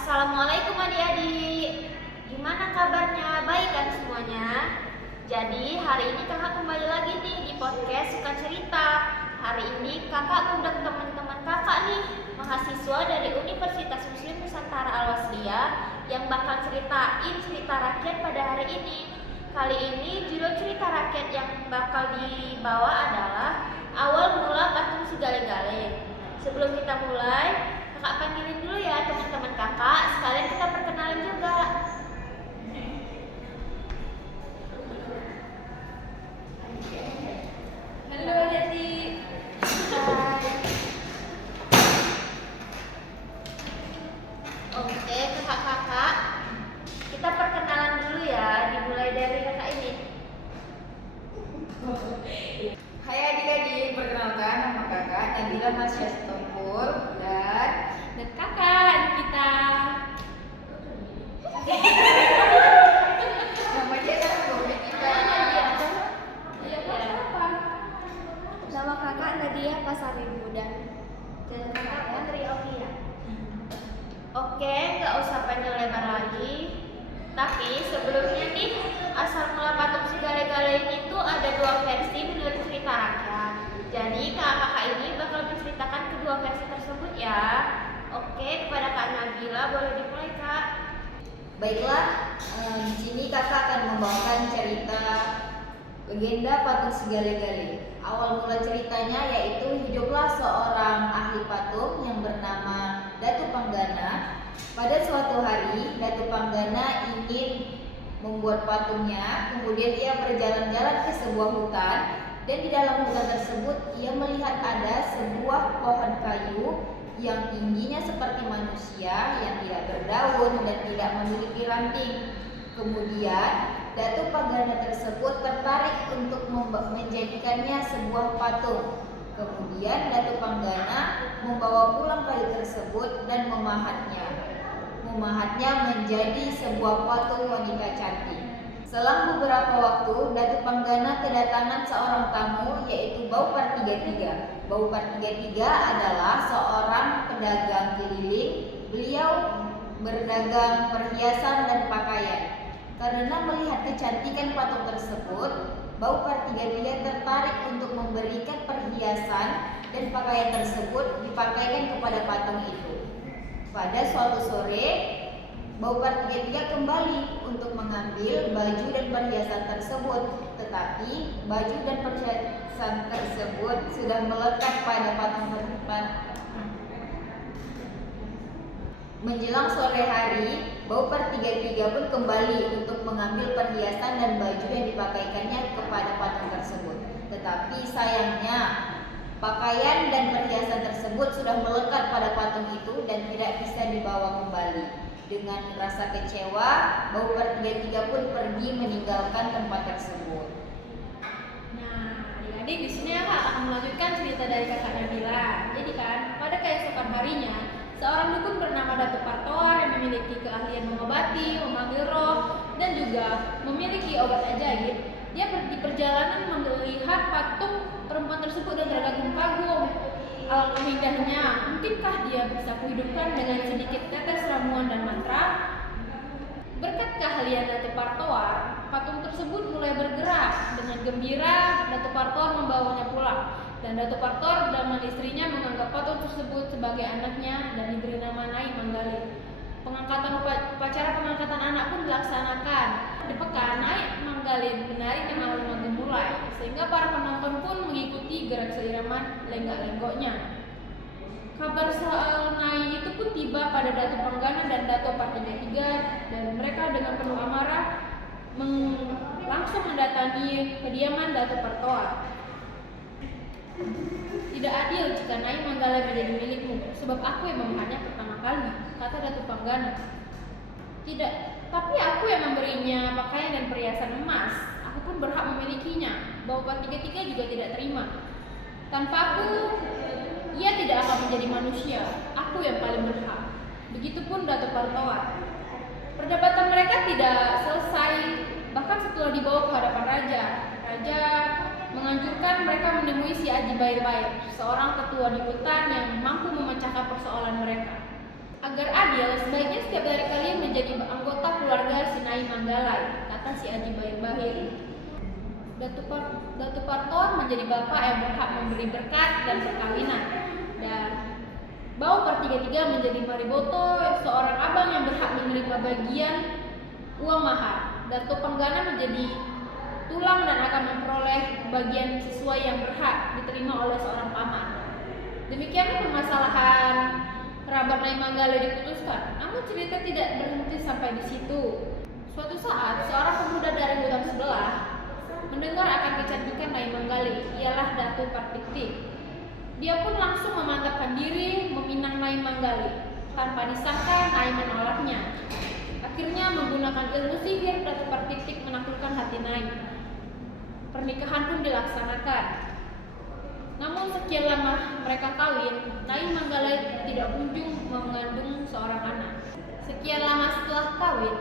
Assalamualaikum adik-adik. Gimana kabarnya? Baik kan semuanya? Jadi hari ini kakak kembali lagi nih di podcast Suka Cerita. Hari ini kakak undang teman-teman kakak nih, mahasiswa dari Universitas Muslim Nusantara Al-Wasliyah yang bakal ceritain cerita rakyat pada hari ini. Kali ini judul cerita rakyat yang bakal dibawa adalah Awal Mula Patung Sigale-Gale. Sebelum kita mulai, kakak panggilin dulu ya teman-teman kakak, sekalian kita perkenalan juga. Halo adik-adik. Hai. Oke kakak-kakak, kita perkenalan dulu ya, dimulai dari kakak ini. Hai adik-adik, perkenalkan nama kakak Nabila Masya Sitompul dan kakak Nikita. Nama dia kan Nikita. Apa? Nama kakak Nadia Pasaribu dan kakak Putri Okia. Oke, nggak usah panjang lebar lagi. Tapi sebelumnya nih, asal mula patung Sigale-Gale ini tuh ada dua versi menurut cerita rakyat. Jadi kakak ini bakal menceritakan kedua versi tersebut ya. Oke, kepada Kak Nabila boleh dimulai Kak. Baiklah, di sini kakak akan membawakan cerita legenda patung Sigale-Gale. Awal mula ceritanya yaitu hiduplah seorang ahli patung yang bernama Datu Panggana. Pada suatu hari, Datu Panggana ingin membuat patungnya, kemudian ia berjalan-jalan ke sebuah hutan, dan di dalam hutan tersebut ia melihat ada sebuah pohon kayu yang tingginya seperti manusia, yang tidak berdaun dan tidak memiliki ranting. Kemudian Datu Panggana tersebut tertarik untuk menjadikannya sebuah patung. Kemudian Datu Panggana membawa pulang kayu tersebut dan memahatnya menjadi sebuah patung wanita cantik. Selang beberapa waktu, Datu Panggana kedatangan seorang tamu, yaitu Baupar 33. Baupar 33 adalah seorang pedagang keliling. Beliau berdagang perhiasan dan pakaian. Karena melihat kecantikan patung tersebut, Baupar 33 tertarik untuk memberikan perhiasan dan pakaian tersebut dipakaikan kepada patung itu. Pada suatu sore, Baupar 33 kembali untuk mengambil baju dan perhiasan tersebut, tetapi baju dan perhiasan tersebut sudah melekat pada patung tersebut. Menjelang sore hari, Baupar 33 pun kembali untuk mengambil perhiasan dan baju yang dipakaikannya kepada patung tersebut. Tetapi sayangnya, pakaian dan perhiasan tersebut sudah melekat pada patung itu dan tidak bisa dibawa kembali. Dengan rasa kecewa, Baupar 33 pun pergi meninggalkan tempat tersebut. Nah, adik-adik di sini kakak akan melanjutkan cerita dari kakak Nabila. Jadi kan, pada keesokan harinya, seorang dukun bernama Datu Partoar yang memiliki keahlian mengobati, memanggil roh, dan juga memiliki obat ajaib. Dia di perjalanan melihat patung perempuan tersebut dan terkagum-kagum. Alangkah indahnya, mungkinkah dia bisa kuhidupkan dengan sedikit tetes ramuan dan mantra? Berkat keahlian Datu Partoar, patung tersebut mulai bergerak. Dengan gembira, Datu Partoar membawanya pulang. Dan Datu Partoar dan istrinya menganggap patung tersebut sebagai anaknya dan diberi nama Nyai Manggalin. Upacara pengangkatan anak pun dilaksanakan. Di pekan, Nyai Manggalin menari dengan alun gemulai, sehingga para penonton pun mengikuti gerak seiraman lenggak-lenggoknya. Kabar soal Nyai itu pun tiba pada Datu Panggana dan Datu Partoar 33, dan mereka dengan penuh amarah langsung mendatangi kediaman Datu Partoar. Tidak adil jika Nyai Manggala menjadi milikmu, sebab aku yang memahatnya pertama kali, kata Datu Panggana. Tidak, tapi aku yang memberinya pakaian dan perhiasan emas. Aku pun berhak memilikinya. Baupar 33 juga tidak terima. Tanpa aku, ia tidak akan menjadi manusia. Aku yang paling berhak. Begitupun Datu Partoar. Perdebatan mereka tidak selesai, bahkan setelah dibawa ke hadapan raja. Raja menganjurkan mereka menemui si Aji Bair-Bair, seorang tetua di hutan yang mampu memecahkan persoalan mereka. Agar adil, sebaiknya setiap dari kalian menjadi anggota keluarga Sinai Manggalai, kata si Aji Bahir. Datu Partoar menjadi bapak yang berhak memberi berkat dan perkawinan. Dan Bau Pertiga menjadi Mariboto, seorang abang yang berhak menerima bagian uang mahar. Dato Panggana menjadi tulang dan akan memperoleh bagian sesuai yang berhak diterima oleh seorang paman. Demikianlah permasalahan kerabat Nai Manggala diputuskan. Namun cerita tidak berhenti sampai di situ. Suatu saat, seorang pemuda dari hutan sebelah mendengar akan kecantikan Nai Manggali, ialah Datu Partiktik. Dia pun langsung memantapkan diri meminang Nai Manggali. Tanpa disangka, Nai menolaknya. Akhirnya menggunakan ilmu sihir, Datu Partiktik menaklukkan hati Nai. Pernikahan pun dilaksanakan. Namun sekian lama mereka kawin, Nai Manggalai tidak kunjung mengandung seorang anak. Sekian lama setelah kawin,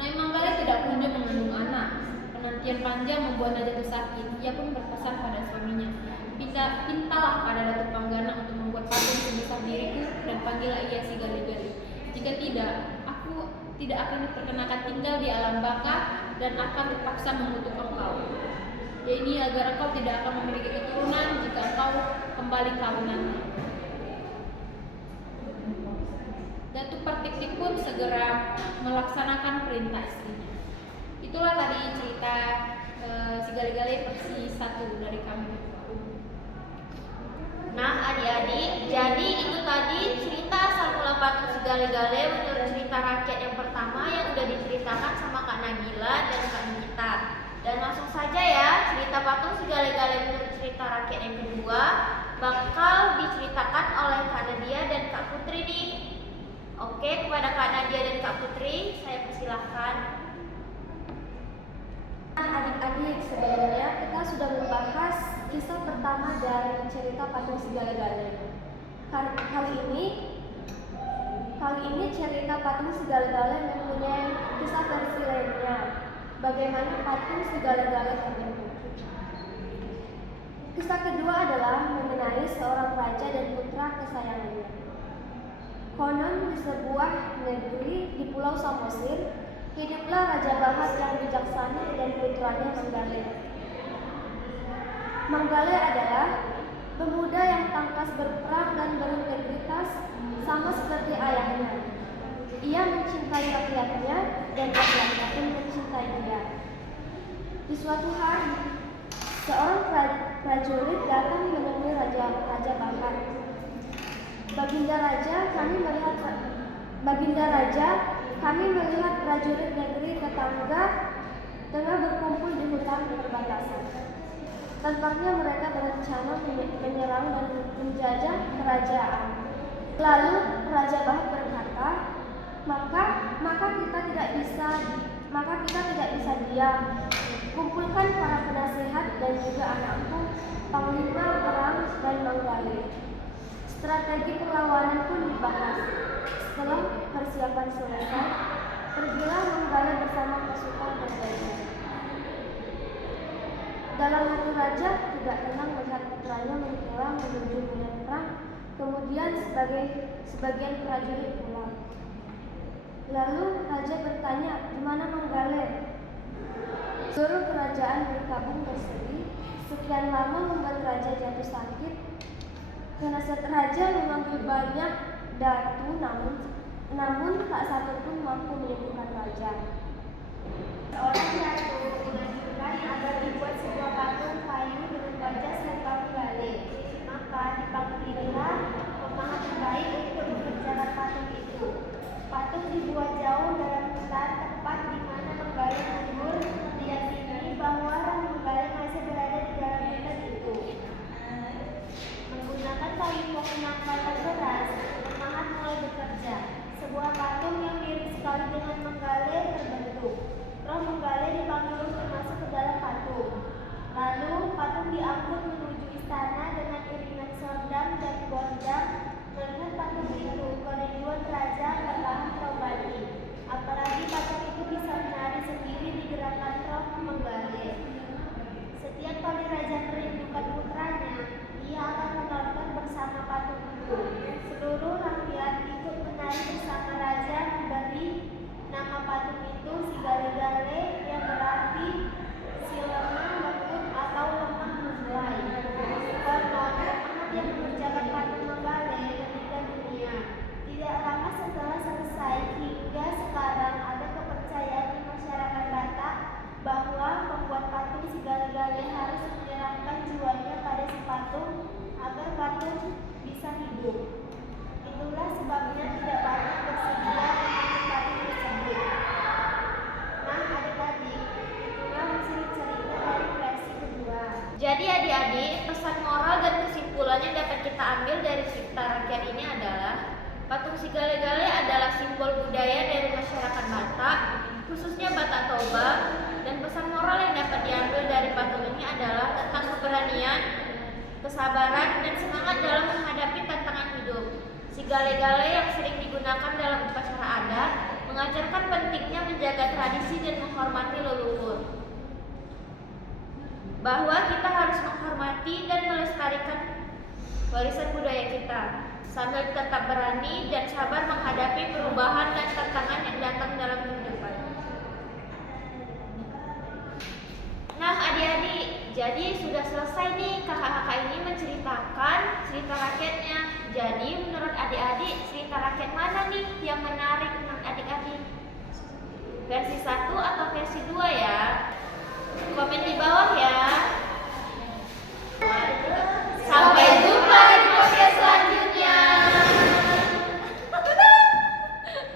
Nai Manggalai tidak kunjung mengandung anak. Penantian panjang membuat Jatuh sakit. Ia pun berpesan pada suaminya, "Pintalah pada Datuk Panggana untuk membuat patung sebesar diriku dan panggillah ia si Gali-Gali. Jika tidak, aku tidak akan diperkenakan tinggal di alam baka dan akan terpaksa mengutuk engkau. Ini agar engkau tidak akan memiliki keturunan jika engkau kembali kawin nanti." Datuk Partiktik pun segera melaksanakan perintah istrinya. Itulah tadi cerita si Gali-Gali versi 1 dari kami. Nah adik-adik, jadi itu tadi cerita asal mula patung si Gali-Gali menurut cerita rakyat yang pertama yang udah diceritakan sama Kak Nabila dan Kak Nikita. Dan langsung saja ya, cerita patung si Gali-Gali menurut cerita rakyat yang kedua bakal diceritakan oleh Kak Nadia dan Kak Putri nih. Oke, kepada Kak Nadia dan Kak Putri, saya persilahkan. Adik-adik, sebelumnya kita sudah membahas kisah pertama dari cerita patung si Gali-Gali. Kali ini cerita patung si Gali-Gali mempunyai kisah versi lainnya. Bagaimana patung si Gali-Gali terbentuk. Kisah kedua adalah mengenai seorang raja dan putra kesayangannya. Konon di sebuah negeri di Pulau Samosir, hiduplah Raja Bahat yang bijaksana dan putranya Manggale. Manggale adalah pemuda yang tangkas berperang dan berintegritas sama seperti ayahnya. Ia mencintai rakyatnya dan rakyatnya pun mencintai dia. Di suatu hari, seorang prajurit datang menemui Raja Bahat. Baginda Raja, kami melihat prajurit negeri tetangga tengah berkumpul di hutan perbatasan. Tampaknya mereka berencana menyerang dan menjajah kerajaan. Lalu Raja Bahat berkata, maka kita tidak bisa diam. Kumpulkan para penasihat dan juga anakku, panglima perang dan Manggale. Strategi perlawanan pun dibahas. Setelah persiapan selesai, pergilah Manggale bersama pasukan berjaya. Dalam hati raja tidak tenang melihat putranya menghilang menuju medan perang. Kemudian sebagian prajurit pulang. Lalu raja bertanya, "Di mana Manggale?" Seluruh kerajaan berkabung bersedih. Sekian lama membuat raja jatuh sakit. Penasihat raja memanggil banyak datu, namun tak satu pun mampu menyembuhkan raja. Seorang datu menganjurkan agar dibuat sebuah patung kayu dengan wajah serta Manggale. Maka dipanggillah pemahat terbaik untuk mengerjakan patung itu. Patung dibuat jauh dalam hutan, tepat di mana Manggale tidur. Diyakini bahwa Manggale masih berada di dalam hutan itu. Menggunakan kayu penangkal keras, pemahat mulai bekerja. Sebuah patung yang mirip sekali dengan Manggale terbentuk. Roh Manggale dipanggil untuk masuk ke dalam patung. Lalu patung diangkut menuju istana dengan iringan sordam dan gondang. Melihat patung itu, kerinduan raja perlahan terobati. Apalagi patung itu bisa menari sendiri digerakkan roh Manggale. Setiap kali raja merindukan putranya, ia akan menonton bersama patung itu. Seluruh rakyat ikut menari bersama cerita rakyat ini adalah patung si Gale-Gale adalah simbol budaya dari masyarakat Batak, khususnya Batak Toba, dan pesan moral yang dapat diambil dari patung ini adalah tentang keberanian, kesabaran, dan semangat dalam menghadapi tantangan hidup. Si Gale-Gale yang sering digunakan dalam upacara adat mengajarkan pentingnya menjaga tradisi dan menghormati leluhur. Bahwa kita harus menghormati dan melestarikan warisan budaya kita, sambil tetap berani dan sabar menghadapi perubahan dan tantangan yang datang dalam kehidupan. Nah adik-adik, jadi sudah selesai nih kakak-kakak ini menceritakan cerita rakyatnya. Jadi menurut adik-adik, cerita rakyat mana nih yang menarik menurut adik-adik? Versi 1 atau versi